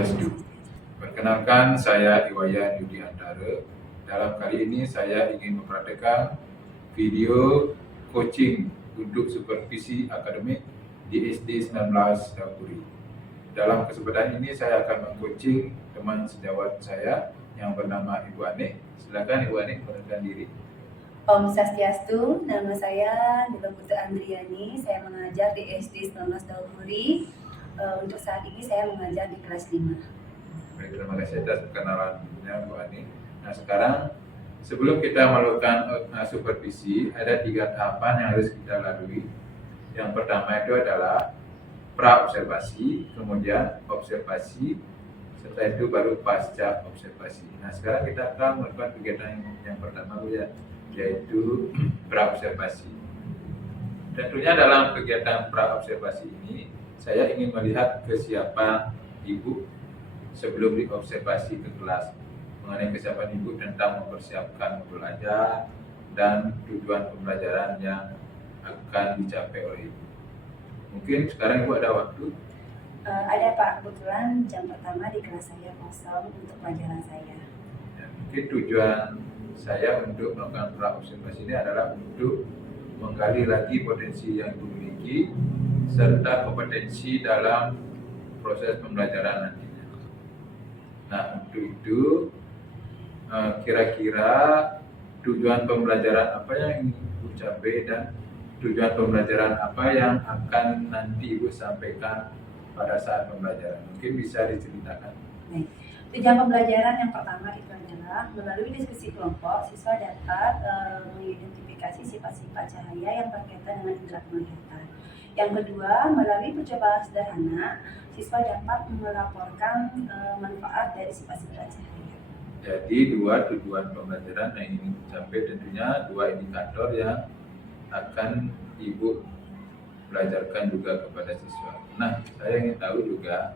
Swastiastu. Perkenalkan, saya Iwayan Yudi Antara. Dalam kali ini saya ingin mempraktikkan video coaching untuk supervisi akademik di SD 19 Dapuri. Dalam kesempatan ini saya akan mengcoaching teman sejawat saya yang bernama Ibu Anik. Silakan Ibu Anik perkenalkan diri. Om Swastiastu, nama saya Nila Putri Andriani. Saya mengajar di SD 19 Dapuri. Untuk saat ini saya mengajar di kelas 5. Baik, terima kasih atas perkenalannya Bu Ani. Nah, sekarang sebelum kita melakukan supervisi, ada 3 tahapan yang harus kita lalui. Yang pertama itu adalah pra-observasi, kemudian observasi, setelah itu baru pasca observasi. Nah, sekarang kita akan melakukan kegiatan yang pertama yaitu pra-observasi. Tentunya dalam kegiatan pra-observasi ini, saya ingin melihat kesiapan Ibu sebelum diobservasi ke kelas, mengenai kesiapan Ibu tentang mempersiapkan belajar dan tujuan pembelajaran yang akan dicapai oleh Ibu. Mungkin sekarang Ibu ada waktu? Ada Pak, kebetulan jam pertama di kelas saya kosong untuk pelajaran saya. Ya, mungkin tujuan saya untuk melakukan pra-observasi ini adalah untuk menggali lagi potensi yang Ibu miliki serta kompetensi dalam proses pembelajaran nantinya. Nah, untuk itu kira-kira tujuan pembelajaran apa yang ingin Ibu capai dan tujuan pembelajaran apa yang akan nanti Ibu sampaikan pada saat pembelajaran. Mungkin bisa diceritakan. Baik. Tujuan pembelajaran yang pertama itu adalah melalui diskusi kelompok, siswa dapat mengidentifikasi sifat-sifat cahaya yang berkaitan dengan indera penglihatan. Yang kedua, melalui percobaan sederhana, siswa dapat melaporkan manfaat dari sifat-sifat cahaya. Jadi 2 tujuan pembelajaran yang ingin dicapai, tentunya 2 indikator yang akan Ibu belajarkan juga kepada siswa. Nah, saya ingin tahu juga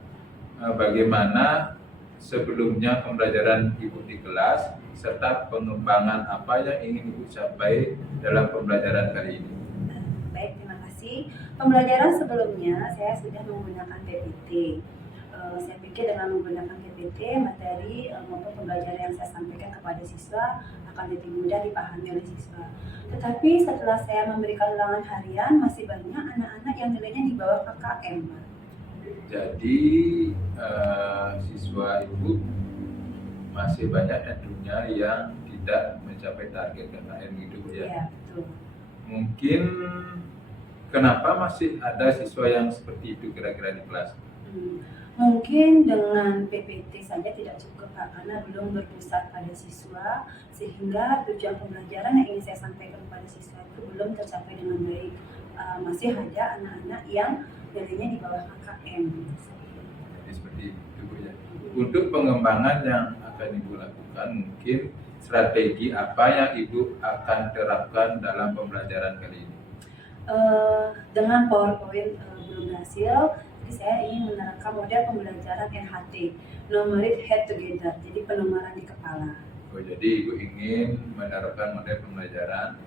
bagaimana sebelumnya pembelajaran Ibu di kelas serta pengembangan apa yang ingin Ibu capai dalam pembelajaran kali ini. Baik, terima kasih. Pembelajaran sebelumnya saya sudah menggunakan PPT. Saya pikir dengan menggunakan PPT, materi maupun pembelajaran yang saya sampaikan kepada siswa akan lebih mudah dipahami oleh siswa. Tetapi setelah saya memberikan ulangan harian, masih banyak anak-anak yang nilainya di bawah KKM, Pak. Jadi siswa Ibu masih banyak tentunya yang tidak mencapai target KKM gitu ya? Iya, betul. Mungkin kenapa masih ada siswa yang seperti itu kira-kira di kelas? Mungkin dengan PPT saja tidak cukup Pak, karena belum berpusat pada siswa, sehingga tujuan pembelajaran yang ingin saya sampaikan kepada siswa itu belum tercapai dengan baik. Masih ada anak-anak yang nilainya di bawah KKM. Jadi seperti itu Bu ya. Untuk pengembangan yang akan Ibu lakukan, mungkin strategi apa yang Ibu akan terapkan dalam pembelajaran kali ini? Dengan PowerPoint belum berhasil, jadi saya ingin menerapkan model pembelajaran NHT, Numeric Head Together, jadi penumaran di kepala. Oh, jadi Ibu ingin menerapkan model pembelajaran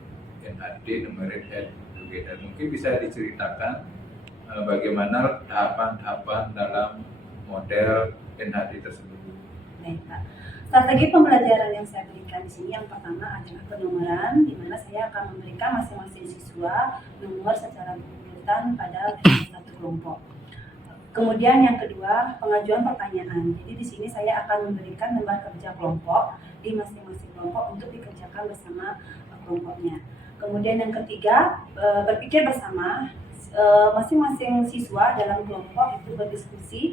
NHT, Numeric Head Together. Mungkin bisa diceritakan bagaimana tahapan-tahapan dalam model NHT tersebut? Baik Pak. Strategi pembelajaran yang saya berikan di sini yang pertama adalah penumeran, di mana saya akan memberikan masing-masing siswa nomor secara berurutan pada satu kelompok. Kemudian yang kedua, pengajuan pertanyaan. Jadi di sini saya akan memberikan lembar kerja kelompok di masing-masing kelompok untuk dikerjakan bersama kelompoknya. Kemudian yang ketiga, berpikir bersama. Masing-masing siswa dalam kelompok itu berdiskusi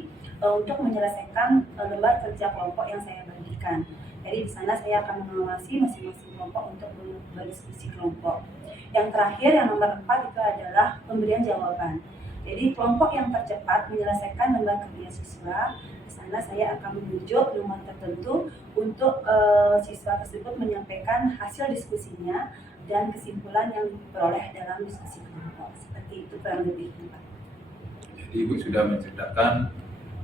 untuk menyelesaikan lembar kerja kelompok yang saya bagikan. Jadi di sana saya akan mengawasi masing-masing kelompok untuk berdiskusi kelompok. Yang terakhir, yang nomor 4 itu adalah pemberian jawaban. Jadi kelompok yang tercepat menyelesaikan lembar kerja siswa, di sana saya akan menunjuk nomor tertentu untuk siswa tersebut menyampaikan hasil diskusinya dan kesimpulan yang diperoleh dalam diskusi kelompok. Seperti itu kurang lebih, Pak. Jadi Ibu sudah menceritakan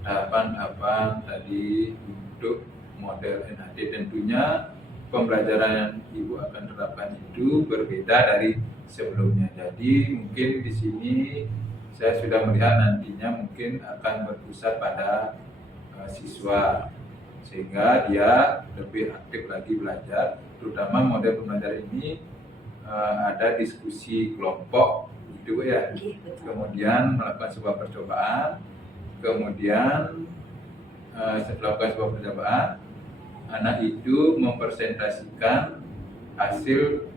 tahapan-tahapan tadi untuk model NHT. Tentunya pembelajaran yang Ibu akan terapkan itu berbeda dari sebelumnya. Jadi mungkin di sini saya sudah melihat nantinya mungkin akan berpusat pada siswa, sehingga dia lebih aktif lagi belajar. Terutama model pembelajaran ini ada diskusi kelompok gitu ya, kemudian melakukan sebuah percobaan, kemudian setelah melakukan sebuah percobaan, anak itu mempresentasikan hasil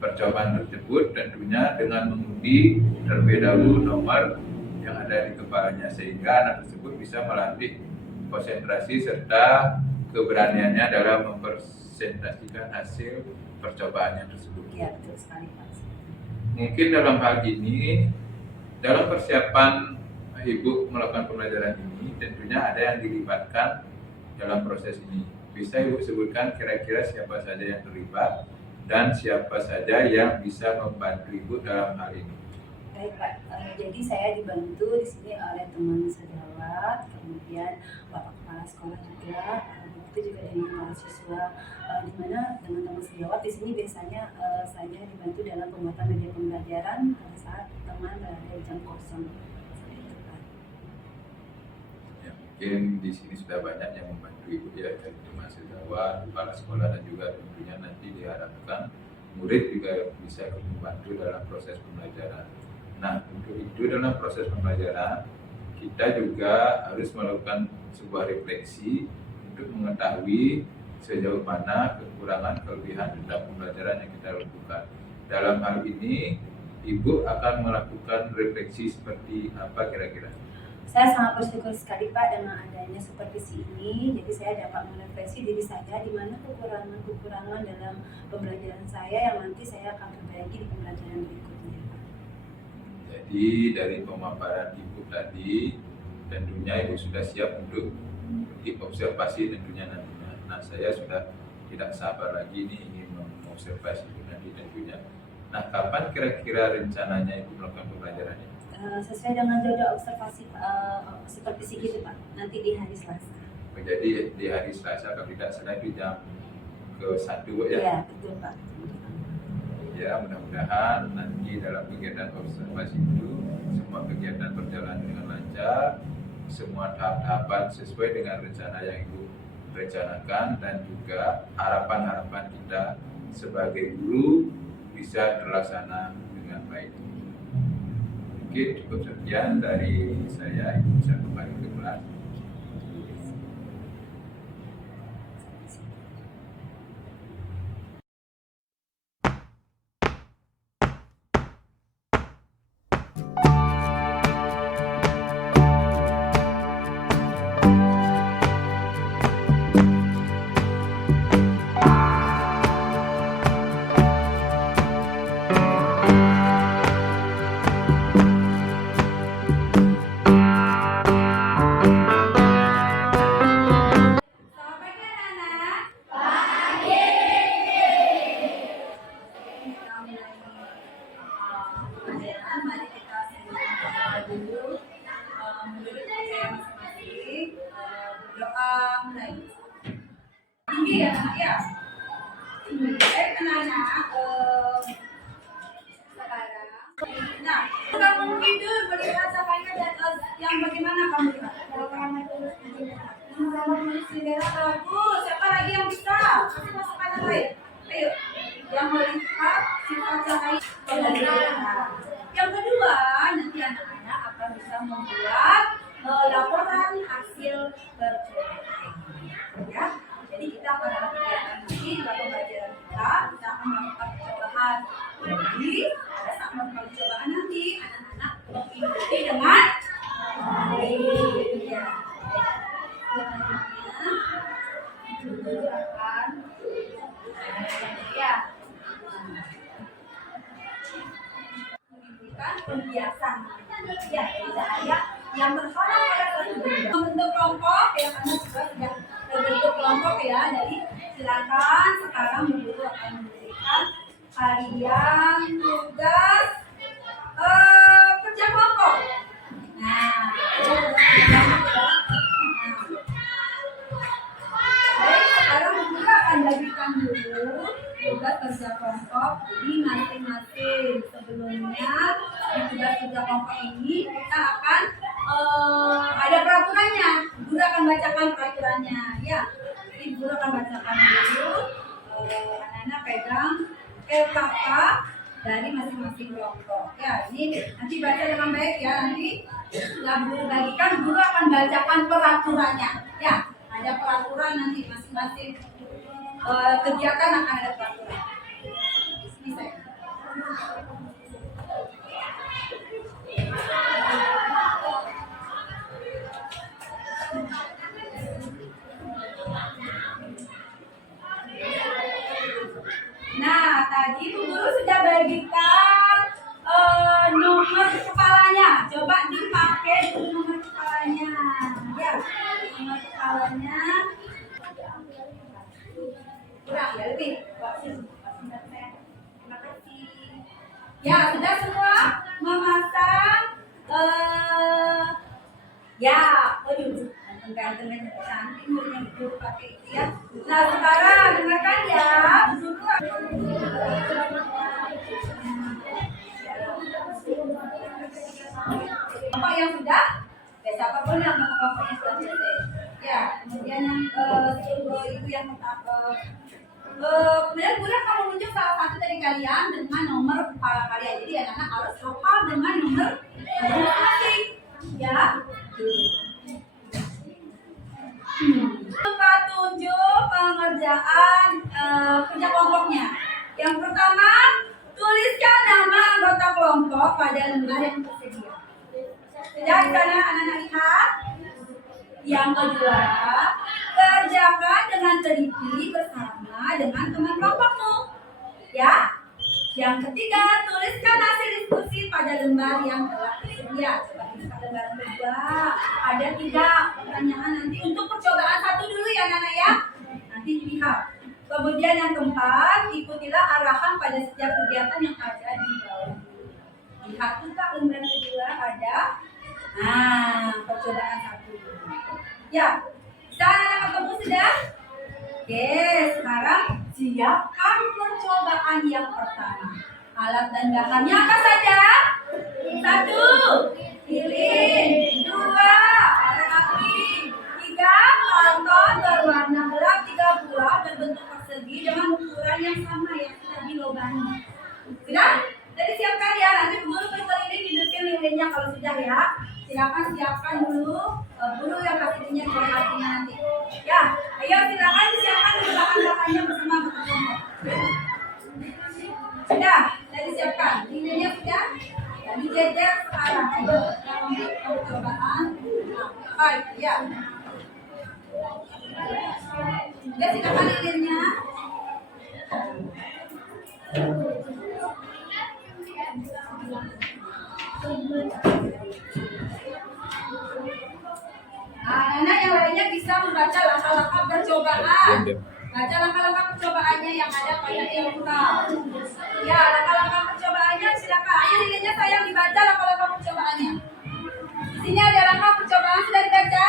percobaan tersebut, tentunya dengan mengundi terlebih dahulu nomor yang ada di kepalanya, sehingga anak tersebut bisa melatih konsentrasi serta keberaniannya dalam mempresentasikan hasil percobaannya tersebut. Iya, betul sekali Pak. Mungkin dalam hal ini, dalam persiapan Ibu melakukan pembelajaran ini, tentunya ada yang dilibatkan dalam proses ini. Bisa Ibu sebutkan kira-kira siapa saja yang terlibat dan siapa saja yang bisa membantu Ibu dalam hal ini? Baik Pak, jadi saya dibantu di sini oleh teman sejawat, kemudian Bapak Kepala Sekolah juga, itu juga dengan mahasiswa, di mana teman-teman sejawat di sini biasanya saya dibantu dalam pembuatan media pembelajaran pada saat teman berada di jam kosong. Seperti itu Pak. Ya, mungkin di sini sudah banyak yang membantu Ibu ya, dari teman sejawat, kepala sekolah, dan juga tentunya nanti diharapkan murid juga bisa membantu dalam proses pembelajaran. Nah, untuk itu dalam proses pembelajaran kita juga harus melakukan sebuah refleksi untuk mengetahui sejauh mana kekurangan kelebihan tentang pembelajaran yang kita lakukan. Dalam hal ini, Ibu akan melakukan refleksi seperti apa kira-kira? Saya sangat bersyukur sekali Pak dengan adanya supervisi ini. Jadi saya dapat merefleksi diri saya di mana kekurangan-kekurangan dalam pembelajaran saya yang nanti saya akan perbaiki di pembelajaran berikutnya Pak. Jadi dari pemaparan Ibu tadi, tentunya Ibu sudah siap untuk diobservasi tentunya nantinya. Nah, saya sudah tidak sabar lagi nih ingin mengobservasi itu nanti tentunya. Nah, kapan kira-kira rencananya Ibu melakukan pembelajarannya? Sesuai dengan jadwal observasi supervisi gitu Pak, nanti di hari Selasa. Jadi di hari Selasa kalau tidak salah itu jam ke-1 ya? Iya, betul Pak. Ya, mudah-mudahan nanti dalam kegiatan observasi itu semua kegiatan berjalan dengan lancar, semua tahap-tahapan sesuai dengan rencana yang Ibu rencanakan, dan juga harapan-harapan kita sebagai guru bisa terlaksana dengan baik. Mungkin cukup sekian dari saya, Ibu bisa kembali ke kelas. Mari kita dulu menurut saya masing-masing berdoa mulai. Tinggi ya, ya. Saya anak-anak sekarang. Nah, kamu tidur melihat cahaya dan yang bagaimana kamu lihat? Sendiri bagus. Siapa lagi yang bisa? Kasih masukan yang lain. Ayo, yang melihat sifat cahaya. Yang kedua, nanti anak-anak akan bisa membuat laporan hasil percobaan. Ya, jadi kita pada kegiatan nanti dalam pembelajaran kita akan melakukan percobaan. Jadi pada saat melakukan percobaan nanti anak-anak mengikuti dengan baik. Ya. Selanjutnya akan ya. Pembiasan ya, saya yang berharap pada membentuk kelompok ya, karena juga sudah terbentuk kelompok ya. Jadi silakan sekarang guru akan memberikan kalian tugas kerja kelompok. Nah, baik, sekarang guru akan bagikan dulu tugas kerja kelompok di masing-masing. Sebelumnya di tugas kerja kelompok ini kita akan ada peraturannya. Guru akan bacakan peraturannya. Ya, ini guru akan bacakan dulu. Anak-anak pegang LKK dari masing-masing kelompok. Ya, ini nanti baca dengan baik ya. Nanti setelah guru bagikan, guru akan bacakan peraturannya. Ya, ada peraturan nanti masing-masing kegiatan akan ada peraturan. Ini saya. Nah, tadi Bu Guru sudah bagikan nomor kepalanya. Coba dipakai dulu nomor kepalanya. Ya, nomor kepalanya. Kurang ya, lebih. Terima kasih. Ya, sudah semua memasang ya, waduh, ganteng-ganteng cantik yang dulu pakai itu ya. Nah, sekarang dengarkan ya. Bapak yang sudah, ya siapapun yang bapaknya sudah selesai. Ya, kemudian yang ibu yang kemudian guru akan menunjuk salah satu dari kalian dengan nomor kepala kalian. Jadi anak-anak harus hafal dengan nomor masing-masing. Ya. Kita tunjuk pengerjaan kerja kelompoknya. Yang pertama, tuliskan nama anggota kelompok pada lembar yang tersedia. Sudah di sana anak-anak lihat. Yang kedua, kerjakan dengan teliti bersama dengan teman kelompokmu. Ya. Yang ketiga, tuliskan hasil diskusi pada lembar yang telah tersedia. Coba tuliskan lembar kedua. Ada tidak pertanyaan nanti untuk percobaan satu dulu ya anak-anak ya. Nanti dilihat. Kemudian yang keempat, ikutilah arahan pada setiap kegiatan yang ada di bawah. Lihat juga lembar kedua ada. Nah, percobaan satu. Ya, bisa anak-anak ketemu sudah? Oke, sekarang siapkan percobaan yang pertama. Alat dan bahannya apa saja? 1, lilin. 2, korek api. 3, karton berwarna gelap 3 buah berbentuk persegi dengan ukuran yang sama yang sudah dilubangi. Sudah? Jadi siapkan ya, nanti guru berkeliling hidupin lilinnya kalau sudah ya. Silakan siapkan dulu, guru yang pastinya korek apinya nanti. Ya, ayo silakan siapkan dulu bahan-bahannya bersama kelompok. Sudah, jadi siapkan. Lilinnya sudah? Dan dijejer sekarang. Ayo, kita memberi percobaan. Baik, ya. Sudah silakan lilinnya. Anak-anak yang lainnya bisa membaca langkah-langkah percobaan. Baca langkah-langkah percobaannya yang ada pada LK. Ya, langkah-langkah percobaannya silakan. Ayo lilinnya sayang dibaca langkah-langkah percobaannya. Di sini ada langkah percobaan sudah dibaca?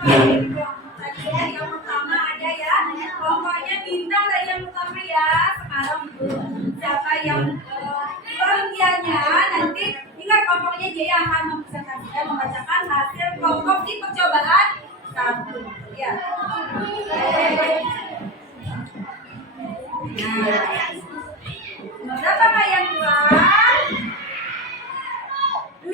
Tadi ya, yang pertama ada ya, pokoknya bintang dari yang pertama ya. Sekarang siapa yang bagiannya nanti ingat kelompoknya dia yang akan mempresentasikan membacakan hasil kelompok di percobaan satu ya. Nah, berapa Kak yang keluar? 5.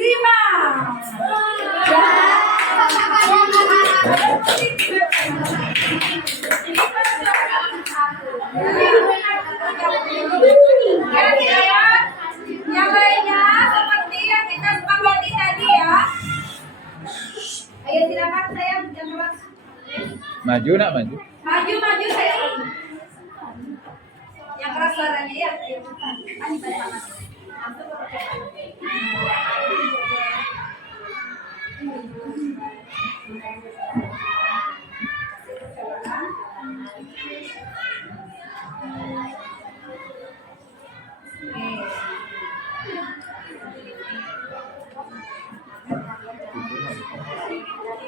Yang lainnya seperti yang kita sepakati tadi ya. Ayo silakan saya yang keras. Maju nak maju. Maju saya. Yang keras suaranya ya. Ayo. Ani pada panas.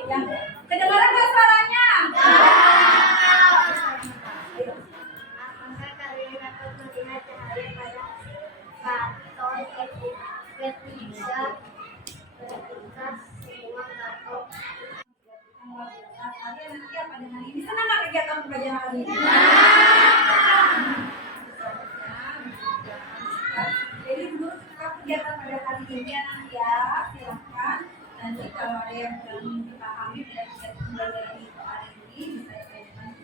Yang kedengaran nggak suaranya? Apakah kalian dapat melihat cahaya pada karton ketika semua karton Kalian nanti apa dengan ini? Senang nggak kegiatan pembelajaran hari ini? Jadi menurut kegiatan pada hari ini nanti ya, silahkan. Nanti kalau ada yang belum dipahami dan bisa dipelajari hari ini bisa ditanyakan.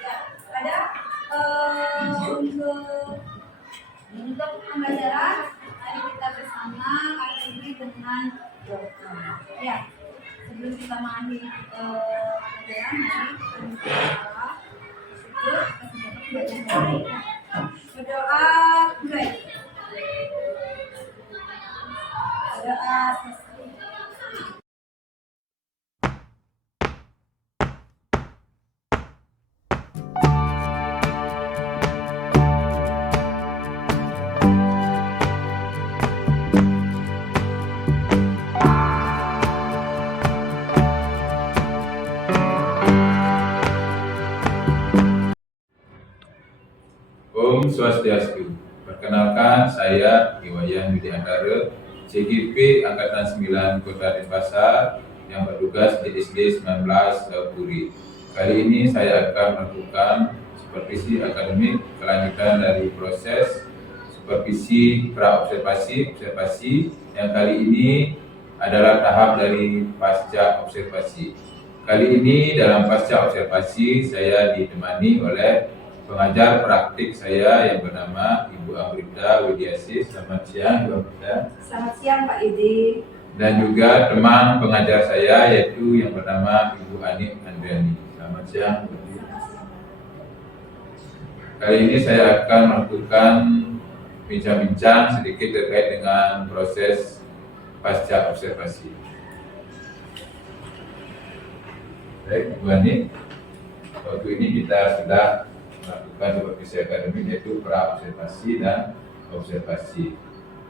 Ya, ada untuk pembelajaran hari kita bersama hari ini dengan dokter. Ya, sebelum kita mengakhiri pembelajaran hari kita bersyukur berdoa mulai. Berdoa selesai. Om Swastiastu. Perkenalkan, saya Iwayan Widiantara, CGP Angkatan 9 Kota Denpasar yang bertugas di SD 19 Puri. Kali ini saya akan melakukan supervisi akademik kelanjutan dari proses supervisi pra-observasi yang kali ini adalah tahap dari pasca observasi. Kali ini dalam pasca observasi saya ditemani oleh pengajar praktik saya yang bernama Ibu Amrita Widiasis. Selamat siang, Bu Amrita. Selamat siang Pak Idi. Dan juga teman pengajar saya yaitu yang bernama Ibu Ani Andriani. Selamat siang, Bu. Kali ini saya akan melakukan bincang-bincang sedikit terkait dengan proses pasca observasi. Baik, Bu Ani, waktu ini kita sudah melakukan supervisi akademik yaitu pra-observasi dan observasi.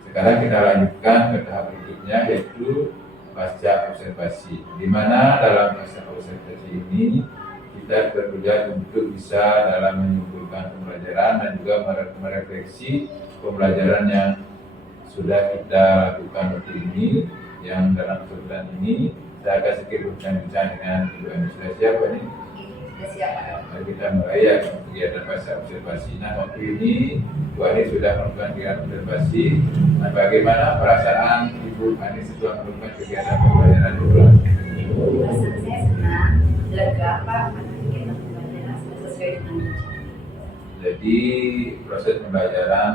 Sekarang kita lanjutkan ke tahap berikutnya yaitu pasca observasi, di mana dalam pasca observasi ini kita bertujuan untuk bisa dalam menyimpulkan pembelajaran dan juga merefleksi pembelajaran yang sudah kita lakukan waktu ini. Yang dalam kesempatan ini saya akan sedikit berbincang dengan Ibu Ani. Sudah siap Pak ini? Sudah siap Pak. Mari kita mulai ya kegiatan pasca observasi. Nah, waktu ini Bu Ani sudah melakukan kegiatan observasi. Nah, bagaimana perasaan Ibu Ani setelah melakukan kegiatan pembelajaran itu? Perasaan saya senang, lega Pak, karena kegiatan pembelajaran sudah sesuai dengan Jadi proses pembelajaran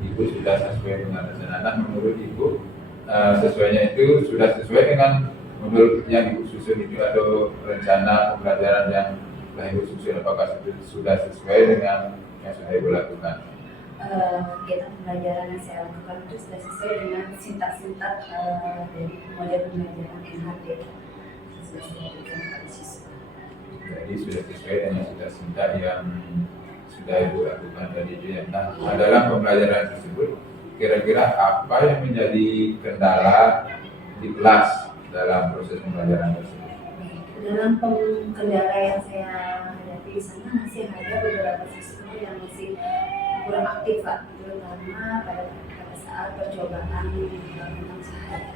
Ibu sudah sesuai dengan rencana. Nah, menurut Ibu sesuainya itu sudah sesuai dengan menurut yang Ibu susun itu atau rencana pembelajaran yang telah Ibu susun, apakah sudah sesuai dengan yang sudah Ibu lakukan? kegiatan pembelajaran yang saya lakukan itu sudah sesuai dengan sintak-sintak dari model pembelajaran NHT yang sudah saya berikan kepada siswa. Jadi sudah sesuai dengan cita-cita yang sudah Ibu lakukan tadi itu ya. Nah, dalam pembelajaran tersebut kira-kira apa yang menjadi kendala di kelas dalam proses pembelajaran tersebut? Dalam kendala yang saya hadapi di sana masih ada beberapa siswa yang masih kurang aktif Pak, terutama pada saat percobaan tentang sehari.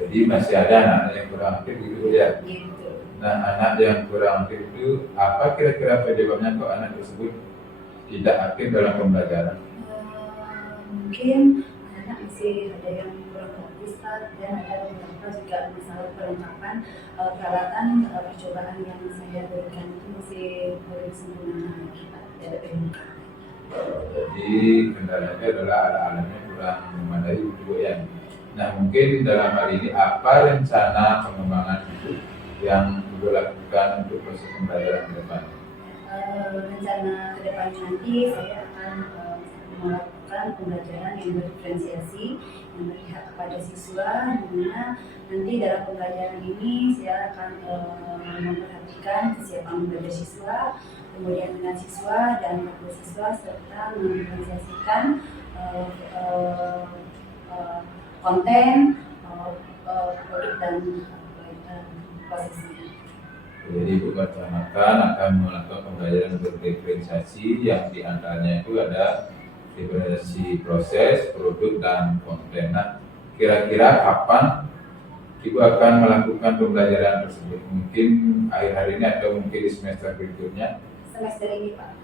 Jadi masih ada anak yang kurang aktif gitu ya. Gitu. Nah, anak yang kurang aktif itu apa kira-kira penyebabnya kok anak tersebut tidak aktif dalam pembelajaran? Mungkin anak masih ada yang kurang fokus Pak, dan ada beberapa juga masalah perlengkapan peralatan percobaan yang saya berikan itu masih belum sempurna lagi Pak, tidak ada perlengkapan. Jadi kendalanya adalah alat-alatnya kurang memadai gitu ya. Nah, mungkin dalam hal ini apa rencana pengembangan itu yang Ibu lakukan untuk proses pembelajaran ke depan? Rencana ke depan nanti saya akan melakukan pembelajaran yang berdiferensiasi yang berpihak kepada siswa, di mana nanti dalam pembelajaran ini saya akan memperhatikan kesiapan belajar siswa, kemudian minat siswa dan waktu siswa, serta mendiferensiasikan konten, produk dan prosesnya. Jadi Ibu katakan akan melakukan pembelajaran berdiferensiasi yang diantaranya itu ada diferensiasi proses, produk, dan konten. Nah, kira-kira kapan Ibu akan melakukan pembelajaran tersebut? Mungkin akhir hari ini atau mungkin di semester berikutnya? Semester ini Pak,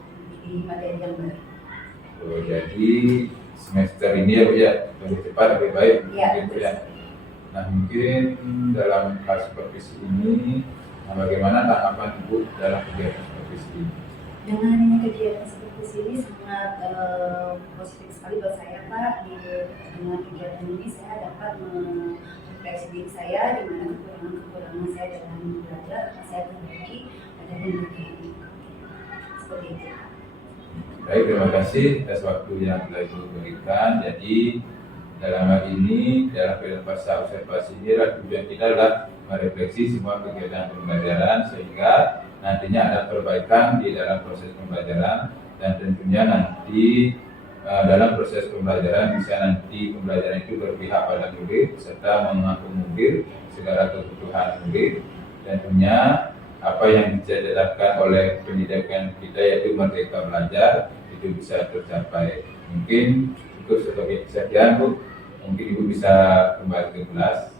di materi yang baru. Oh, jadi semester ini ya Bu ya, lebih cepat lebih baik Iya. mungkin Bu ya. Nah, mungkin dalam hal supervisi ini, bagaimana tanggapan Ibu dalam kegiatan supervisi ini? Dengan kegiatan seperti ini sangat positif sekali buat saya Pak. Dengan kegiatan ini saya dapat merefleksi diri saya di mana kekurangan saya dalam belajar, saya berbagi pada pembelajaran ini. Seperti itu. Baik, terima kasih atas waktu yang telah Ibu berikan. Jadi dalam hal ini, dalam fase observasi ini, tujuan kita adalah merefleksi semua kegiatan pembelajaran sehingga nantinya ada perbaikan di dalam proses pembelajaran, dan tentunya nanti dalam proses pembelajaran bisa nanti pembelajaran itu berpihak pada murid serta mengakomodir segala kebutuhan murid. Tentunya apa yang dicadangkan oleh pendidikan kita yaitu merdeka belajar itu bisa tercapai. Mungkin cukup sekian Bu, mungkin Ibu bisa kembali ke kelas.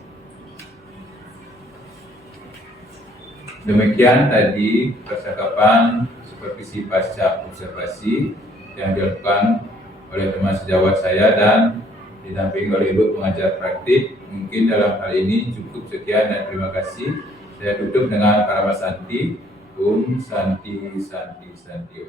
Demikian tadi percakapan supervisi pasca observasi yang dilakukan oleh teman sejawat saya dan didampingi oleh Ibu pengajar praktik. Mungkin dalam hal ini cukup sekian dan terima kasih. Saya tutup dengan kalimat Santi. Santi, Santi, Santi.